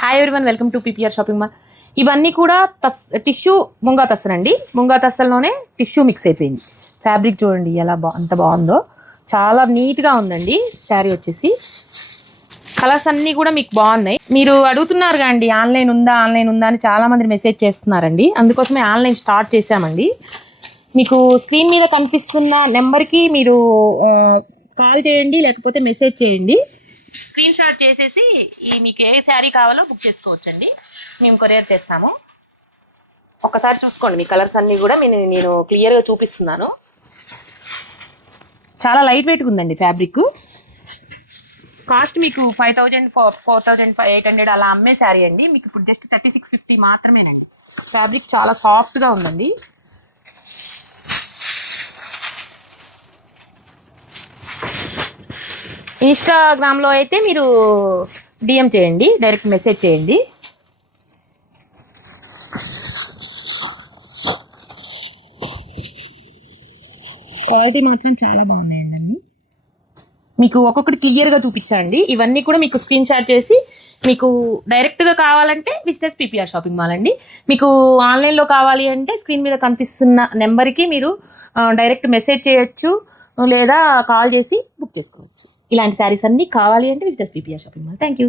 Hi everyone, welcome to PPR shopping mall. ఇవన్నీ కూడా tissue ముంగా తస్సనండి. ముంగా తస్సల్లోనే టిష్యూ మిక్స్ అయిపోయింది. ఫ్యాబ్రిక్ చూడండి ఎలా ఎంత బాగుందో, చాలా నీట్గా ఉందండి. శారీ వచ్చేసి కలర్స్ అన్నీ కూడా మీకు బాగున్నాయి. మీరు అడుగుతున్నారు అండి ఆన్లైన్ ఉందా అని చాలామంది మెసేజ్ చేస్తున్నారండి. అందుకోసమే ఆన్లైన్ స్టార్ట్ చేశామండి. మీకు స్క్రీన్ మీద కనిపిస్తున్న నెంబర్కి మీరు కాల్ చేయండి, లేకపోతే మెసేజ్ చేయండి. స్క్రీన్ షాట్ చేసేసి మీకు ఏ శారీ కావాలో బుక్ చేసుకోవచ్చండి. మేము కొరియర్ చేస్తాము. ఒకసారి చూసుకోండి, మీ కలర్స్ అన్నీ కూడా నేను క్లియర్గా చూపిస్తున్నాను. చాలా లైట్ వెయిట్గా ఉందండి ఫ్యాబ్రిక్. కాస్ట్ మీకు 5000 4800 అలా అమ్మే శారీ అండి. మీకు ఇప్పుడు జస్ట్ 3650 మాత్రమేనండి. ఫ్యాబ్రిక్ చాలా సాఫ్ట్గా ఉందండి. ఇన్స్టాగ్రామ్లో అయితే మీరు డిఎం చేయండి, డైరెక్ట్ మెసేజ్ చేయండి. క్వాలిటీ మాత్రం చాలా బాగున్నాయండి అన్నీ. మీకు ఒక్కొక్కటి క్లియర్గా చూపించండి. ఇవన్నీ కూడా మీకు స్క్రీన్ షాట్ చేసి మీకు డైరెక్ట్గా కావాలంటే విజిటర్స్ పీపీఆర్ షాపింగ్ మాల్ అండి. మీకు ఆన్లైన్లో కావాలి అంటే స్క్రీన్ మీద కనిపిస్తున్న నెంబర్కి మీరు డైరెక్ట్ మెసేజ్ చేయొచ్చు, లేదా కాల్ చేసి బుక్ చేసుకోవచ్చు. ఇలాంటి శారీస్ అన్నీ కావాలి అంటే visitors PPR shopping mall. Thank you.